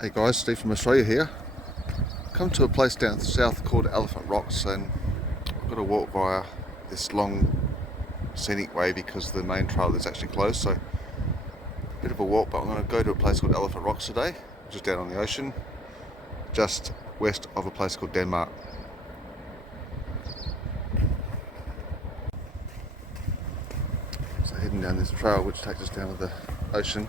Hey guys, Steve from Australia here. Come to a place down south called Elephant Rocks, and I've got to walk via this long scenic way because the main trail is actually closed, so a bit of a walk, but I'm going to go to a place called Elephant Rocks today, which is down on the ocean, just west of a place called Denmark. So heading down this trail which takes us down to the ocean.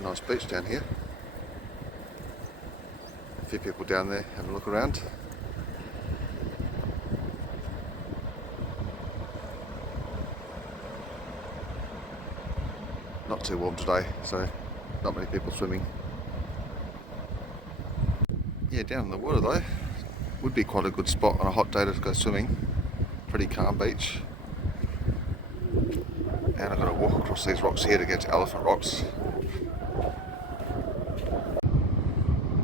Nice beach down here. A few people down there having a look around. Not too warm today, so not many people swimming. Yeah, down in the water though, would be quite a good spot on a hot day to go swimming. Pretty calm beach. And I've got to walk across these rocks here to get to Elephant Rocks.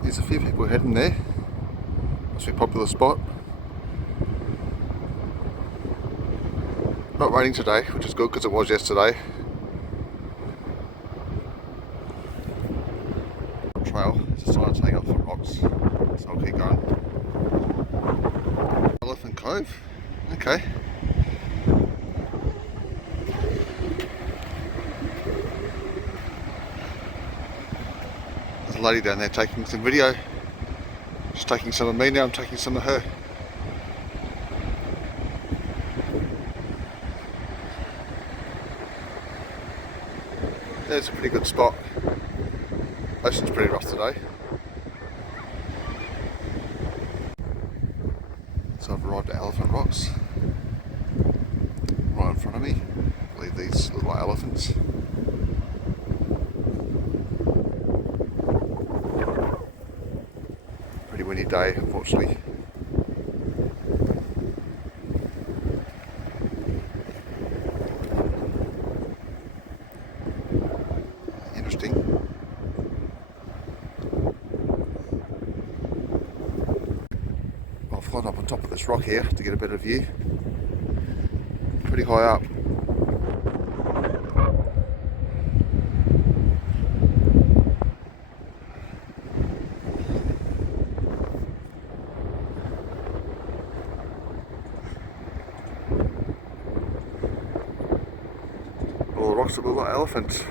There's a few people heading there. Must be a popular spot. Not raining today, which is good because it was yesterday. Trail, there's a sign saying Elephant Rocks, so I'll keep going. Elephant Cove, okay. There's a lady down there taking some video. She's taking some of me now, I'm taking some of her. Yeah, it's a pretty good spot. Ocean's pretty rough today. So I've arrived at Elephant Rocks. Right in front of me. I believe these look like elephants. Pretty windy day, unfortunately. Interesting. I'll float up on top of this rock here to get a better view. Pretty high up. All the rocks that look like elephants.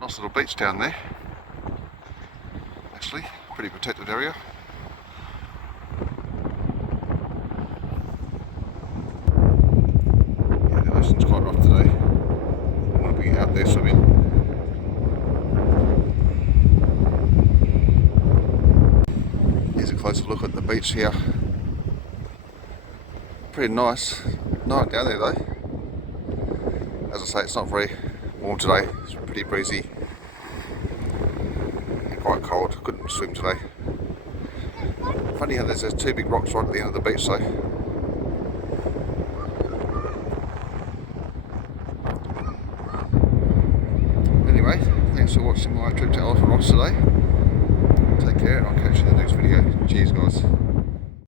Nice little beach down there. Actually, pretty protected area. Yeah, the ocean's quite rough today. I'm going to be out there swimming. Here's a closer look at the beach here. Pretty nice night down there though. As I say, it's not very warm today. It's pretty breezy and quite cold. Couldn't swim today. Funny how there's two big rocks right at the end of the beach though. Anyway, thanks for watching my trip to Elephant Rocks today. Take care and I'll catch you in the next video. Cheers guys.